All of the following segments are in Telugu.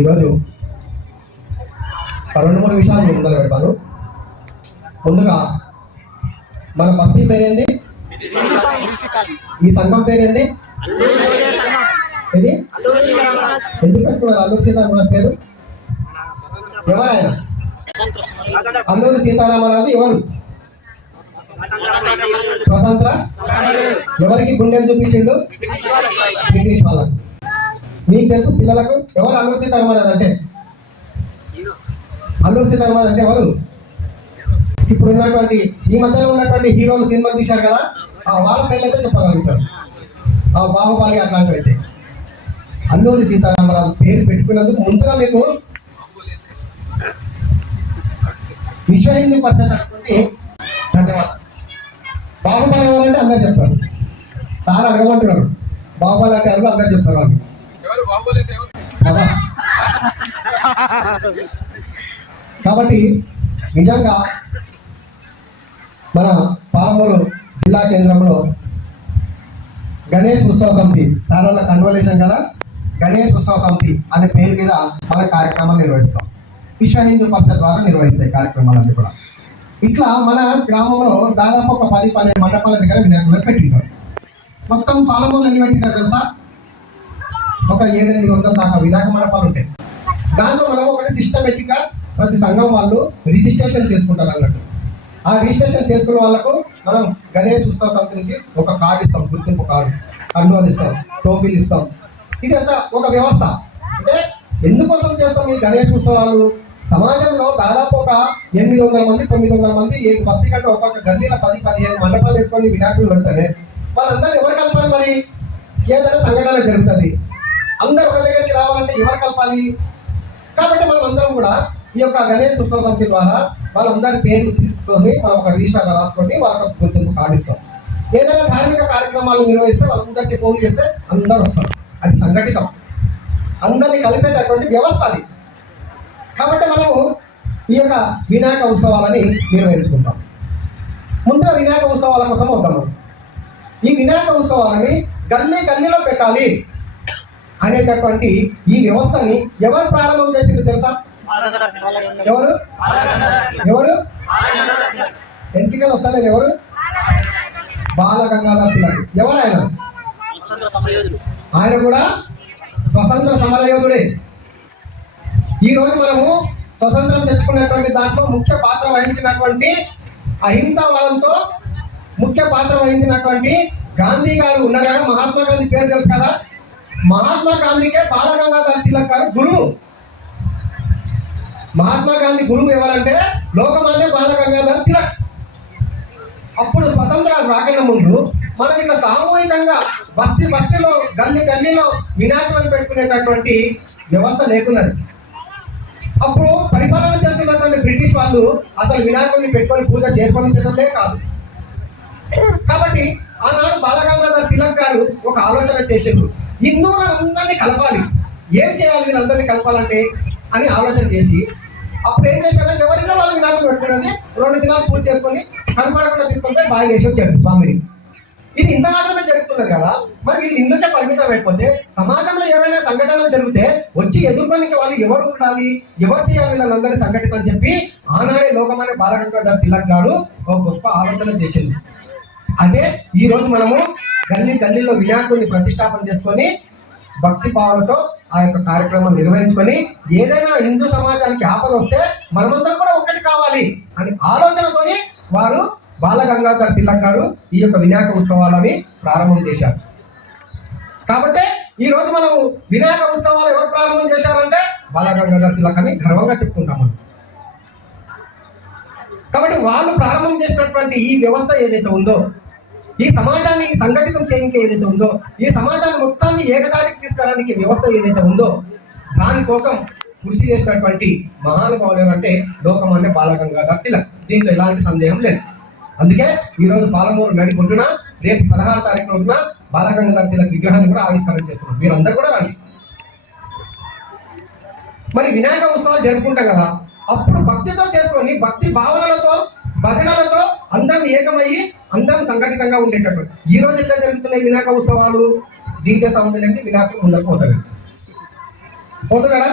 ఈరోజు రెండు మూడు విషయాలు మీకు ముందర పెడతాను ముందుగా మన బస్తీ పేరేంది? ఈ సంఘం పేరేంది? ఇది ఎందుకు పెట్టుకున్నారు? అల్లూరు సీతారామరాజు పేరు? ఎవరాయన అల్లూరు సీతారామరాజు ఎవరు? స్వతంత్ర? ఎవరికి గుండెలు చూపించిండు? బ్రిటిష్ వాళ్ళకి. మీకు తెలుసు పిల్లలకు ఎవరు అల్లూరు సీతారామరాజు అంటే? అల్లూరు సీతారామరాజు అంటే ఎవరు? ఇప్పుడు ఉన్నటువంటి ఈ మధ్యలో ఉన్నటువంటి హీరోలు సినిమా తీశారు కదా ఆ వాళ్ళ పేర్లు అయితే చెప్పగలుగుతారు ఆ బాహుబలి అట్లాంటివి అయితే అల్లూరి సీతారామరాజు పేరు పెట్టుకున్నందుకు ముందుగా మీకు విశ్వ హిందూ పరిషత్ అటువంటి ధన్యవాదాలు. బాహుబలి ఎవరంటే అందరు చెప్తారు. సార్ అడగమంటున్నారు బాహుబలి అంటే అడుగు అందరు చెప్తారు వాళ్ళు ఎవరు బాహుబలి అంటే ఎవరు కదా కాబట్టి నిజంగా మన పాలమూరు జిల్లా కేంద్రంలో గణేష్ ఉత్సవ సమితి సార్ వాళ్ళ కన్వల్యూషన్ కదా? గణేష్ ఉత్సవ సమితి అనే పేరు మీద మన కార్యక్రమాలు నిర్వహిస్తాం. విశ్వ హిందూ పరిషత్ ద్వారా నిర్వహిస్తాయి కార్యక్రమాలన్నీ కూడా. ఇట్లా మన గ్రామంలో దాదాపు ఒక పది పన్నెండు మండపాల దగ్గర వినాయకులు పెట్టింటారు. మొత్తం పాలమూరులు ఎన్ని పెట్టినారు తెలుసా? ఒక ఏడెనిమిది వందల దాకా వినాయక మండపాలు ఉంటాయి. దాంట్లో మనం ఒకటి సిస్టమేటిక్గా ప్రతి సంఘం వాళ్ళు రిజిస్ట్రేషన్ చేసుకుంటారు అన్నట్టు. ఆ రిజిస్ట్రేషన్ చేసుకున్న వాళ్ళకు మనం గణేష్ ఉత్సవ సమితి నుంచి ఒక కార్డు ఇస్తాం గుర్తింపు కార్డు కండువాలు ఇస్తాం టోపీలు ఇస్తాం. ఇది అంతా ఒక వ్యవస్థ. అంటే ఎందుకోసం చేస్తాం ఈ గణేష్ ఉత్సవాలు? సమాజంలో దాదాపు ఒక ఎనిమిది వందల మంది తొమ్మిది వందల మంది ఏ బస్తీ కంటే ఒక్కొక్క గల్లీల పది పదిహేను మండపాలు వేసుకొని వినాయకులు పెడతారే. వాళ్ళందరూ ఎవరు కలపాలి మరి? ఏదైనా సంఘటన జరుగుతుంది. అందరు ఒక దగ్గరికి రావాలంటే ఎవరు కలపాలి? కాబట్టి మనం అందరం కూడా ఈ యొక్క గణేష్ ఉత్సవ సమితి ద్వారా వాళ్ళందరి పేర్లు తీసుకొని మనం ఒక రిజిస్టర్ రాసుకొని వాళ్ళకి గుర్తింపు కార్డు ఏదైనా ధార్మిక కార్యక్రమాలు నిర్వహిస్తే వాళ్ళందరికీ ఫోన్ చేస్తే అందరూ వస్తారు. అది సంఘటితం. అందరినీ కలిపేటటువంటి వ్యవస్థ అది. కాబట్టి మనము ఈ యొక్క వినాయక ఉత్సవాలని నిర్వహించుకుంటాం. ముందుగా వినాయక ఉత్సవాల కోసం వద్దాము. ఈ వినాయక ఉత్సవాలని గల్లీ గల్లీలో పెట్టాలి. అనేటటువంటి ఈ వ్యవస్థని ఎవరు ప్రారంభం చేసింది తెలుసా? ఎవరు? ఎవరు? ఎన్నికలు వస్తలేదు ఎవరు? బాలగంగాధర తిలక్. ఎవరు ఆయన? ఆయన కూడా స్వతంత్ర సమరయోధుడే. ఈరోజు మనము స్వతంత్రం తెచ్చుకున్నటువంటి దాంట్లో ముఖ్య పాత్ర వహించినటువంటి అహింసావాదంతో ముఖ్య పాత్ర వహించినటువంటి గాంధీ గారు ఉన్నారు? కదా మహాత్మా గాంధీ పేరు తెలుసు కదా? మహాత్మా గాంధీకే బాలగంగాధర్ తిలక్ గారు. గురువు మహాత్మా గాంధీ గురువు ఎవరంటే లోకమాన్య బాలగంగాధర్ తిలక్. అప్పుడు స్వతంత్రాలు రాకుండా ముందు మనం ఇట్లా సామూహికంగా బస్తీ బస్తీలో గల్లీ గల్లీలో వినాయకులను పెట్టుకునేటటువంటి వ్యవస్థ లేకున్నది. అప్పుడు పరిపాలన చేస్తున్నటువంటి బ్రిటిష్ వాళ్ళు అసలు వినాయకుడిని పెట్టుకొని పూజ చేసుకొనించడంలే కాదు. కాబట్టి ఆనాడు బాలగంగాధర్ తిలక్ గారు ఒక ఆలోచన చేసిండ్రు. హిందువులందరినీ కలపాలి. ఏం చేయాలి వీళ్ళందరినీ కలపాలంటే అని ఆలోచన చేసి అప్పుడు ఏం చేశారంటే ఎవరిలో వాళ్ళు వినాయకుడు పెట్టుకున్నది రెండు దినాలు పూజ చేసుకొని కనపడకుండా తీసుకుంటే బాగా చేసి వచ్చారు స్వామిని. ఇది ఇంత మాత్రమే జరుగుతున్నది కదా. మరి వీళ్ళు ఇందుకే పరిమితం అయిపోతే సమాజంలో ఏమైనా సంఘటనలు జరిగితే వచ్చి ఎదుర్కొనికి వాళ్ళు ఎవరు ఉండాలి ఎవరు చేయాలి వీళ్ళందరినీ సంఘటితం అని చెప్పి ఆనాడే లోకమాన్య బాలగంగాధర్ తిలక్ గారు ఒక గొప్ప ఆలోచన చేసింది. అదే ఈ రోజు మనము గల్లీ గల్లీలో వినాయకుడిని ప్రతిష్టాపన చేసుకొని భక్తి భావంతో ఆ యొక్క కార్యక్రమం నిర్వహించుకొని ఏదైనా హిందూ సమాజానికి ఆపద వస్తే మనమందరం కూడా ఒకటి కావాలి అని ఆలోచనతోని వారు బాలగంగాధర్ తిలక్ గారు ఈ యొక్క వినాయక ఉత్సవాలని ప్రారంభం చేశారు. కాబట్టి ఈ రోజు మనము వినాయక ఉత్సవాలు ఎవరు ప్రారంభం చేశారంటే బాలగంగాధర్ తిలక్ అని గర్వంగా చెప్పుకుంటాం మనం. కాబట్టి వాళ్ళు ప్రారంభం చేసినటువంటి ఈ వ్యవస్థ ఏదైతే ఉందో ఈ సమాజాన్ని సంఘటితం చేయడానికి ఏదైతే ఉందో ఈ సమాజాన్ని మొత్తాన్ని ఏకటానికి తీసుకురావడానికి వ్యవస్థ ఏదైతే ఉందో దానికోసం కృషి చేసినటువంటి మహానుభావులు ఎవరంటే లోకమాన్య బాలగంగాధర తిలక్. దీంట్లో ఎలాంటి సందేహం లేదు. అందుకే ఈరోజు పాలమూరు నడిపొట్టున రేపు పదహారు తారీఖు రోజున బాలగంగాధర తిలక్ విగ్రహాన్ని కూడా ఆవిష్కరణ చేస్తున్నారు. మీరందరూ కూడా రండి. మరి వినాయక ఉత్సవాలు జరుపుకుంటాం కదా అప్పుడు భక్తితో చేసుకొని భక్తి భావనలతో భజనలతో అందరం ఏకమయ్యి అందరం సంఘటితంగా ఉండేటట్టు. ఈ రోజు ఎట్లా జరుగుతున్నాయి వినాయక ఉత్సవాలు? డీజే సౌండ్ లేని వినాయకుడు ఉండకపోతారు పోతున్నాడా?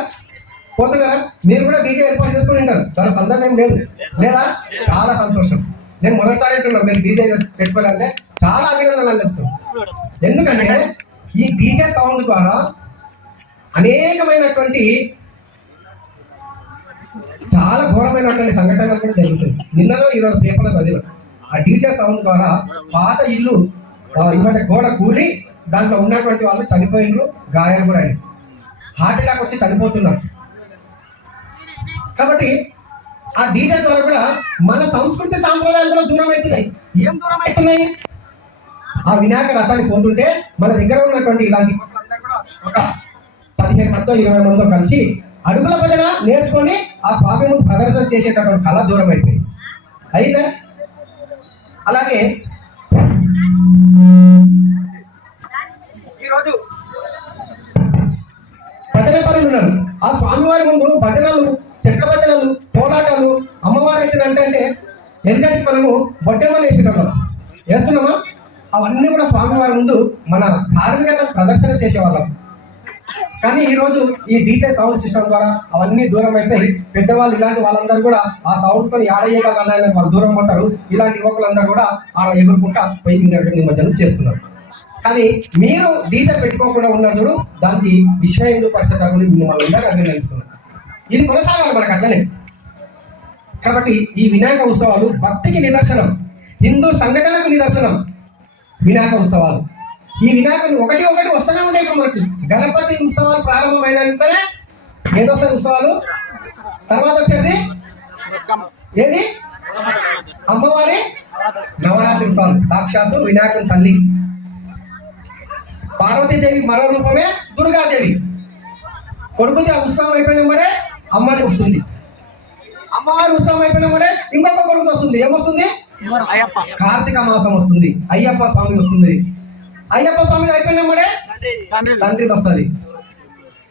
పోతున్నారా మీరు కూడా డీజే ఏర్పాటు చేసుకుని ఉంటారు. చాలా సందర్భం లేదు. లేదా? చాలా సంతోషం. నేను మొదటిసారి అంటున్నాను మీరు డీజే పెట్టుకోవాలంటే చాలా అభినందనలు చెప్తున్నాను ఎందుకంటే ఈ డీజే సౌండ్ ద్వారా అనేకమైనటువంటి చాలా ఘోరమైనటువంటి సంఘటనలు కూడా జరుగుతుంది నిన్నలో ఈరోజు పేపర్లో చదివాం ఆ డీజే సౌండ్ ద్వారా పాత ఇల్లు ఆ, గోడ కూలి దాంట్లో ఉన్నటువంటి వాళ్ళు చనిపోయినరు గాయాలు కూడా అయినారు హార్ట్ అటాక్ వచ్చి చనిపోతున్నారు. కాబట్టి ఆ డీజే ద్వారా కూడా మన సంస్కృతి సాంప్రదాయాలు కూడా దూరం అవుతున్నాయి. ఏం దూరం అవుతున్నాయి? ఆ వినాయక రథాన్ని పోతుంటే మన దగ్గర ఉన్నటువంటి ఇలాంటి ఒక పదిహేను మందో ఇరవై మందో కలిసి అడుగుల భజన నేర్చుకొని ఆ స్వామి ముందు ప్రదర్శన చేసేటటువంటి కళ దూరం అయిపోయింది. అయితే అలాగే ఈరోజు భజన పనులు ఉన్నారు. ఆ స్వామివారి ముందు భజనలు చెట్ల భజనలు పోరాటాలు అమ్మవారు అయితే అంటే ఎందుకంటే మనము బొట్టెమ్మలు వేసేటప్పుడు వేస్తున్నామా? అవన్నీ కూడా స్వామివారి ముందు మన ధార్మికత ప్రదర్శన చేసేవాళ్ళం. కానీ ఈ రోజు ఈ డీజే సౌండ్ సిస్టమ్ ద్వారా అవన్నీ దూరం అయిపోయి పెద్దవాళ్ళు ఇలాంటి వాళ్ళందరూ కూడా ఆ సౌండ్తో ఆడయ్యగలరని వాళ్ళు దూరం పడతారు ఇలాంటి యువకులందరూ కూడా ఆడ ఎగురుకుంటా పోయి నిమజ్జనం చేస్తున్నారు. కానీ మీరు డీజే పెట్టుకోకుండా ఉన్న చూడు దానికి విశ్వ హిందూ పరిషత్ తరపున మిమ్మల్ని అందరూ అభినందిస్తున్నారు. ఇది కొనసాగాలి మనకు అట్లనే. కాబట్టి ఈ వినాయక ఉత్సవాలు భక్తికి నిదర్శనం హిందూ సంఘటనకు నిదర్శనం వినాయక ఉత్సవాలు. ఈ వినాయకుని ఒకటి ఒకటి వస్తూనే ఉంటాయి ఇప్పుడు మనకి. గణపతి ఉత్సవాలు ప్రారంభమైన వెంటనే ఏదొస్తాయి ఉత్సవాలు? తర్వాత వచ్చేది? ఏది? అమ్మవారి నవరాత్రి ఉత్సవాలు. సాక్షాత్తు వినాయకుని తల్లి. పార్వతీదేవి మరో రూపమే దుర్గాదేవి. కొడుకుది ఆ ఉత్సవం అయిపోయిన మడే అమ్మది వస్తుంది. అమ్మవారి ఉత్సవం అయిపోయిన మడే ఇంకొక కొడుకు వస్తుంది. ఏమొస్తుంది? కార్తీక మాసం వస్తుంది. అయ్యప్ప స్వామి వస్తుంది. అయ్యప్ప స్వామి అయిపోయిన మడే? తండ్రి తండ్రిది వస్తుంది.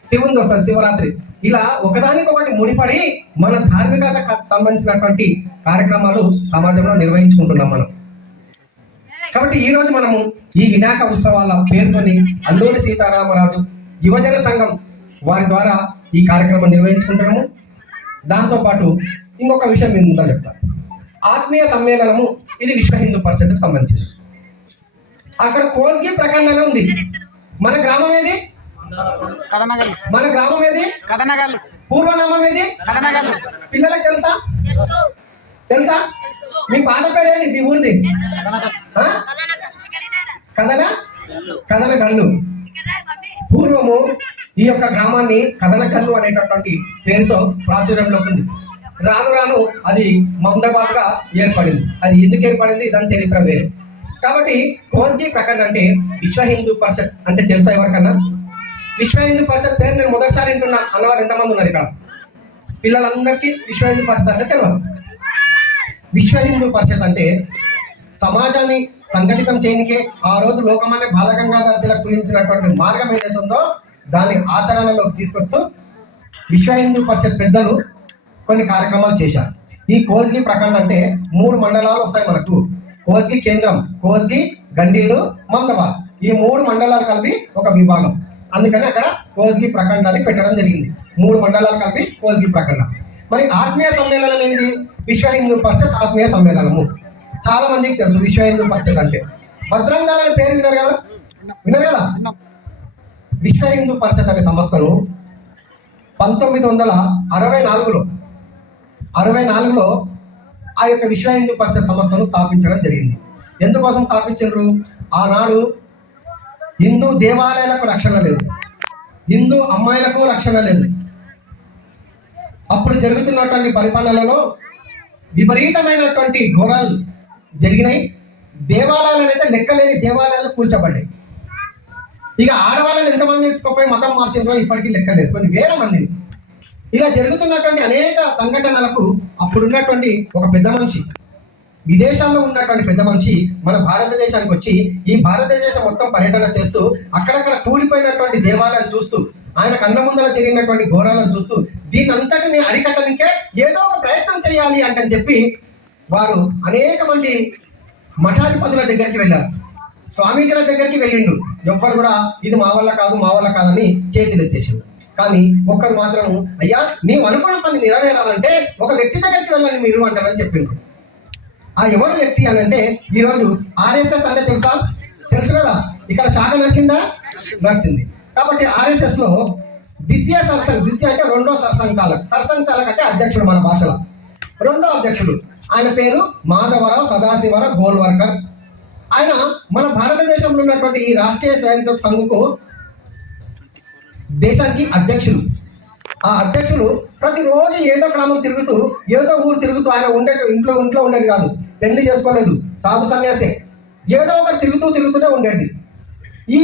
శివుని వస్తుంది శివరాత్రి. ఇలా ఒకదానికొకటి ముడిపడి మన ధార్మికత సంబంధించినటువంటి కార్యక్రమాలు సమాజంలో నిర్వహించుకుంటున్నాం మనం. కాబట్టి ఈ రోజు మనము ఈ వినాయక ఉత్సవాల పేరుతోని అల్లూరి సీతారామరాజు యువజన సంఘం వారి ద్వారా ఈ కార్యక్రమం నిర్వహించుకుంటున్నాము. దాంతో పాటు ఇంకొక విషయం నేను ముందు చెప్తాను ఆత్మీయ సమ్మేళనము ఇది విశ్వ హిందూ పరిషత్కు సంబంధించింది అక్కడ కోల్గి ప్రఖండన ఉంది. మన గ్రామం ఏది? కథనగల్లు. మన గ్రామం ఏది? కథనగల్లు. పూర్వనామం ఏది? కథనగల్లు. పిల్లలకు తెలుసా? తెలుసా? మీ పాత పేరు ఏది? మీ ఊరిది? కథన? కథన కళ్ళు పూర్వము ఈ యొక్క గ్రామాన్ని కథన కళ్ళు అనేటటువంటి పేరుతో ప్రాచుర్యంలోకి ఉంది. రాను రాను అది మమదాబాద్గా ఏర్పడింది. అది ఎందుకు ఏర్పడింది? దాని చరిత్ర వేరు. కాబట్టి కోస్గి ప్రకటన అంటే విశ్వ హిందూ పరిషత్ అంటే తెలుసా ఎవరికన్నా? విశ్వ హిందూ పరిషత్ పేరు నేను మొదటిసారి వింటున్నా అన్నవారు ఎంతమంది ఉన్నారు ఇక్కడ? పిల్లలందరికీ విశ్వ హిందూ పరిషత్ అంటే తెలియదు. విశ్వ హిందూ పరిషత్ అంటే సమాజాన్ని సంఘటితం చేయనికే ఆ రోజు లోకమాన్య బాలగంగాధర్ తిలక్ సూచించినటువంటి మార్గం ఏదైతే ఉందో దాన్ని ఆచరణలోకి తీసుకొస్తూ విశ్వ హిందూ పరిషత్ పెద్దలు కొన్ని కార్యక్రమాలు చేశారు. ఈ కోజ్గి ప్రఖండ అంటే మూడు మండలాలు వస్తాయి మనకు. కోస్గి కేంద్రం కోస్గి గండీడు మమదాబాద్ ఈ మూడు మండలాలు కలిపి ఒక విభాగం. అందుకని అక్కడ కోస్గి ప్రఖండ అని పెట్టడం జరిగింది. మూడు మండలాలు కలిపి కోస్గి ప్రఖండ. మరి ఆత్మీయ సమ్మేళనం ఏంటి విశ్వ హిందూ పరిషత్ ఆత్మీయ సమ్మేళనము. చాలా మందికి తెలుసు విశ్వ హిందూ పరిషత్ అంటే. భద్రంగాల అనే పేరు విన్నారు కదా? విన్నారు కదా? విశ్వ హిందూ పరిషత్ అనే సంస్థను పంతొమ్మిది వందల అరవై నాలుగులో అరవై నాలుగులో ఆ యొక్క విశ్వ హిందూ పరిషత్ సంస్థను స్థాపించడం జరిగింది. ఎందుకోసం స్థాపించారు ఆనాడు హిందూ దేవాలయాలకు రక్షణ లేదు. హిందూ అమ్మాయిలకు రక్షణ లేదు. అప్పుడు జరుగుతున్నటువంటి పరిపాలనలో విపరీతమైనటువంటి ఘోరాలు జరిగినాయి. దేవాలయాలు అయితే లెక్కలేని దేవాలయాలు కూల్చబడ్డాయి. ఇక ఆడవాళ్ళని ఎంతమంది ఎత్తుకుపోయి మతం మార్చిందో ఇప్పటికీ లెక్కలేదు. కొన్ని వేల మందిని. ఇలా జరుగుతున్నటువంటి అనేక సంఘటనలకు అప్పుడున్నటువంటి ఒక పెద్ద మనిషి. విదేశాల్లో ఉన్నటువంటి పెద్ద మనిషి మన భారతదేశానికి వచ్చి ఈ భారతదేశం మొత్తం పర్యటన చేస్తూ అక్కడక్కడ కూలిపోయినటువంటి దేవాలయాలు చూస్తూ ఆయన కళ్ళ ముందర జరిగినటువంటి ఘోరాలను చూస్తూ దీని అంతటిని అరికట్టడానికే ఏదో ఒక ప్రయత్నం చేయాలి అంటని చెప్పి వారు అనేక మంది మఠాధిపతుల దగ్గరికి వెళ్ళారు. స్వామీజీల దగ్గరికి వెళ్ళిండు. ఎవ్వరు కూడా ఇది మా వల్ల కాదు మా వల్ల కాదని చేతులు ఎత్తేసిండు కానీ ఒక్కరు మాత్రం అయ్యా నీవు అనుకున్న పని నెరవేరాలంటే ఒక వ్యక్తి దగ్గరికి వెళ్ళండి మీరు అంటారని చెప్పిండ్రు. ఆ ఎవరు వ్యక్తి అని అంటే ఈరోజు ఆర్ఎస్ఎస్ అంటే తెలుసా? తెలుసు కదా? ఇక్కడ శాఖ నడిచిందా? నడిచింది. కాబట్టి ఆర్ఎస్ఎస్లో ద్వితీయ సరసంఘ్ ద్వితీయ అంటే రెండో సరసంఘాలక్ సరసంఘాలక్ అంటే అధ్యక్షుడు మన భాషలో. రెండో అధ్యక్షుడు ఆయన పేరు మాధవరావు సదాశివరావు గోల్వర్కర్. ఆయన మన భారతదేశంలో ఉన్నటువంటి ఈ రాష్ట్రీయ స్వయం సేవక సంఘకు దేశానికి అధ్యక్షులు. ఆ అధ్యక్షులు ప్రతిరోజు ఏదో గ్రామం తిరుగుతూ ఏదో ఊరు తిరుగుతూ ఆయన ఉండే ఇంట్లో ఇంట్లో ఉండేది కాదు. పెళ్ళి చేసుకోలేదు. సాధు సన్యాసే. ఏదో ఒకటి తిరుగుతూ తిరుగుతూనే ఉండేది. ఈ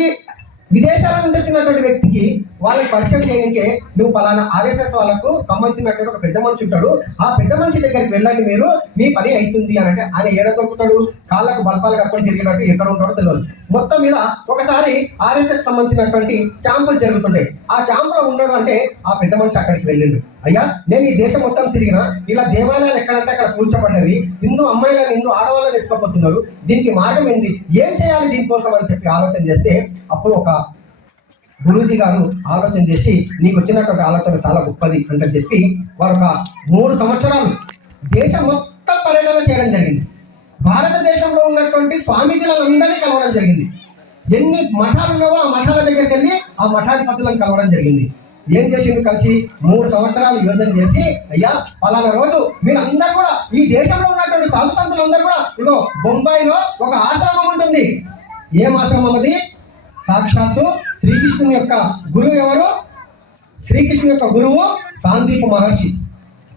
విదేశాల నుంచి వచ్చినటువంటి వ్యక్తికి వాళ్ళకి పరిచయం చేయడానికే నువ్వు పలానా ఆర్ఎస్ఎస్ వాళ్ళకు సంబంధించినటువంటి ఒక పెద్ద మనిషి ఉంటాడు. ఆ పెద్ద మనిషి దగ్గరికి వెళ్ళండి మీరు. మీ పని అవుతుంది అని అంటే ఆయన ఏడ దొరుకుతాడు కాళ్ళకు బల్పాలు కట్టుకొని తిరిగినట్టు ఎక్కడ ఉంటాడో తెలియదు మొత్తం మీద ఒకసారి ఆర్ఎస్ఎస్ సంబంధించినటువంటి క్యాంపులు జరుగుతుంటాయి ఆ క్యాంపులో ఉండడం అంటే ఆ పెద్ద మనిషి అక్కడికి వెళ్ళిండు. అయ్యా నేను ఈ దేశం మొత్తం తిరిగిన ఇలా దేవాలయాలు ఎక్కడంటే అక్కడ కూల్చబడ్డవి హిందూ అమ్మాయిలను హిందూ ఆడవాళ్ళని ఎత్తుకోపోతున్నారు. దీనికి మార్గం ఏంది? ఏం చేయాలి దీనికోసం అని చెప్పి ఆలోచన చేస్తే అప్పుడు ఒక గురూజీ గారు ఆలోచన చేసి నీకు వచ్చినటువంటి ఆలోచన చాలా గొప్పది అంటే చెప్పి వారు ఒక మూడు సంవత్సరాలు దేశం మొత్తం పర్యటన చేయడం జరిగింది. భారతదేశంలో ఉన్నటువంటి స్వామీజీలందరినీ కలవడం జరిగింది. ఎన్ని మఠాలు ఉన్నావో ఆ మఠాల దగ్గరికి వెళ్ళి ఆ మఠాధిపతులను కలవడం జరిగింది. ఏం చేసింది కలిసి? మూడు సంవత్సరాలు యోజన చేసి అయ్యా పలానా రోజు మీరు అందరు కూడా ఈ దేశంలో ఉన్నటువంటి సాధు సంతులందరూ కూడా ఇగో బొంబాయిలో ఒక ఆశ్రమం ఉంటుంది. ఏం ఆశ్రమం అది? సాక్షాత్తు శ్రీకృష్ణుని యొక్క గురువు ఎవరు? శ్రీకృష్ణుని యొక్క గురువు సాందీప మహర్షి.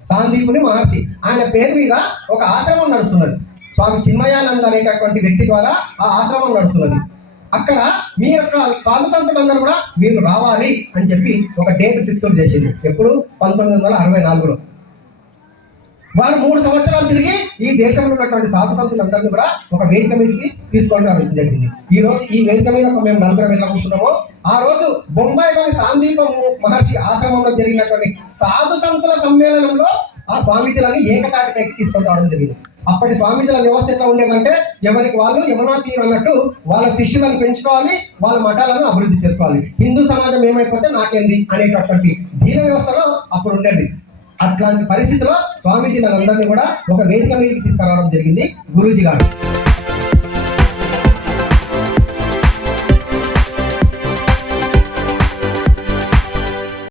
సాందీపుని మహర్షి. ఆయన పేరు మీద ఒక ఆశ్రమం నడుస్తున్నది. స్వామి చిన్మయానంద అనేటటువంటి వ్యక్తి ద్వారా ఆ ఆశ్రమం నడుస్తున్నది. అక్కడ మీ యొక్క సాధు సంతులందరూ కూడా మీరు రావాలి అని చెప్పి ఒక డేట్ ఫిక్స్డ్ చేసింది. ఎప్పుడు? పంతొమ్మిది వందల అరవై నాలుగులో. వారు మూడు సంవత్సరాలు తిరిగి ఈ దేశంలో ఉన్నటువంటి సాధు సంతులందరినీ కూడా ఒక వేదిక మీదకి తీసుకొని జరిగింది ఈ రోజు ఈ వేదిక మీద ఒక మేము నలుగురం వెళ్ళ కూర్చున్నాము ఆ రోజు బొంబాయిలోని సాందీప మహర్షి ఆశ్రమంలో జరిగినటువంటి సాధు సంతుల సమ్మేళనంలో ఆ స్వామీజీలని ఏకతాటిపైకి తీసుకొని రావడం జరిగింది. అప్పటి స్వామీజీల వ్యవస్థ ఎట్లా ఉండేదంటే ఎవరికి వాళ్ళు యమునా తీరు అన్నట్టు వాళ్ళ శిష్యులను పెంచుకోవాలి వాళ్ళ మఠాలను అభివృద్ధి చేసుకోవాలి. హిందూ సమాజం ఏమైపోతే నాకేంది అనేటటువంటి దీన వ్యవస్థలో అప్పుడు ఉండేది. అట్లాంటి పరిస్థితిలో స్వామీజీలందరినీ కూడా ఒక వేదిక మీదకి తీసుకురావడం జరిగింది గురూజీ గారు.